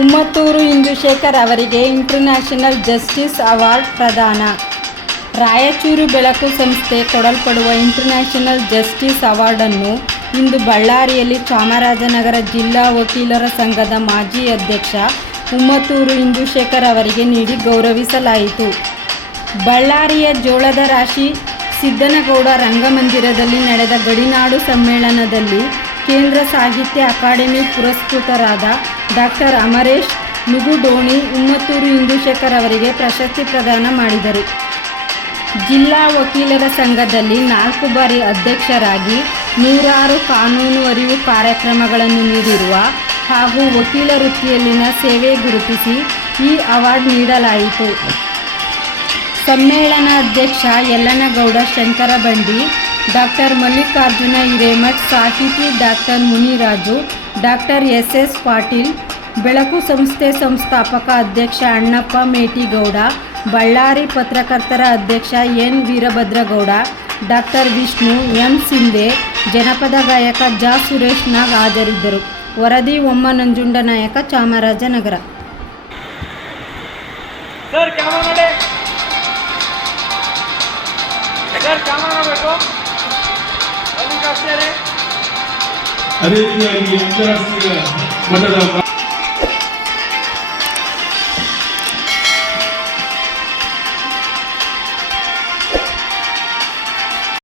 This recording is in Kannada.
ಉಮ್ಮತ್ತೂರು ಇಂದುಶೇಖರ್ ಅವರಿಗೆ ಇಂಟರ್ನ್ಯಾಷನಲ್ ಜಸ್ಟಿಸ್ ಅವಾರ್ಡ್ ಪ್ರದಾನ. ರಾಯಚೂರು ಬೆಳಕು ಸಂಸ್ಥೆ ಕೊಡಲ್ಪಡುವ ಇಂಟರ್ನ್ಯಾಷನಲ್ ಜಸ್ಟಿಸ್ ಅವಾರ್ಡನ್ನು ಇಂದು ಬಳ್ಳಾರಿಯಲ್ಲಿ ಚಾಮರಾಜನಗರ ಜಿಲ್ಲಾ ವಕೀಲರ ಸಂಘದ ಮಾಜಿ ಅಧ್ಯಕ್ಷ ಉಮ್ಮತ್ತೂರು ಇಂದುಶೇಖರ್ ಅವರಿಗೆ ನೀಡಿ ಗೌರವಿಸಲಾಯಿತು. ಬಳ್ಳಾರಿಯ ಜೋಳದ ರಾಶಿ ಸಿದ್ದನಗೌಡ ರಂಗಮಂದಿರದಲ್ಲಿ ನಡೆದ ಗಡಿನಾಡು ಸಮ್ಮೇಳನದಲ್ಲಿ ಕೇಂದ್ರ ಸಾಹಿತ್ಯ ಅಕಾಡೆಮಿ ಪುರಸ್ಕೃತರಾದ ಡಾಕ್ಟರ್ ಅಮರೇಶ್ ನುಗುಡೋಣಿ ಉಮ್ಮತ್ತೂರು ಇಂದುಶೇಖರ್ ಅವರಿಗೆ ಪ್ರಶಸ್ತಿ ಪ್ರದಾನ ಮಾಡಿದರು. ಜಿಲ್ಲಾ ವಕೀಲರ ಸಂಘದಲ್ಲಿ 4 ಬಾರಿ ಅಧ್ಯಕ್ಷರಾಗಿ ನೂರಾರು ಕಾನೂನು ಅರಿವು ಕಾರ್ಯಕ್ರಮಗಳನ್ನು ನೀಡಿರುವ ಹಾಗೂ ವಕೀಲ ವೃತ್ತಿಯಲ್ಲಿನ ಸೇವೆ ಗುರುತಿಸಿ ಈ ಅವಾರ್ಡ್ ನೀಡಲಾಯಿತು. ಸಮ್ಮೇಳನ ಅಧ್ಯಕ್ಷ ಯಲ್ಲನಗೌಡ ಶಂಕರಬಂಡಿ, ಡಾಕ್ಟರ್ ಮಲ್ಲಿಕಾರ್ಜುನ ಹಿರೇಮಠ್, ಸಾಹಿತಿ doctor Muniraju, doctor S Patil, ಬೆಳಕು ಸಂಸ್ಥೆ ಸಂಸ್ಥಾಪಕ ಅಧ್ಯಕ್ಷ ಅಣ್ಣಪ್ಪ ಮೇಟಿಗೌಡ, ಬಳ್ಳಾರಿ ಪತ್ರಕರ್ತರ ಅಧ್ಯಕ್ಷ N Veerabhadragouda, doctor Vishnu, M Sindhe, ಜನಪದ ಗಾಯಕ ಜಾ ಸುರೇಶ್ ನಾಗ್ ಹಾಜರಿದ್ದರು. ವರದಿ ಒಮ್ಮ ನಂಜುಂಡನಾಯಕ, ಚಾಮರಾಜನಗರ. ಅದೇ ರೀತಿಯಾಗಿ ಅಂತಾರಾಷ್ಟ್ರೀಯ ಮಟ್ಟದ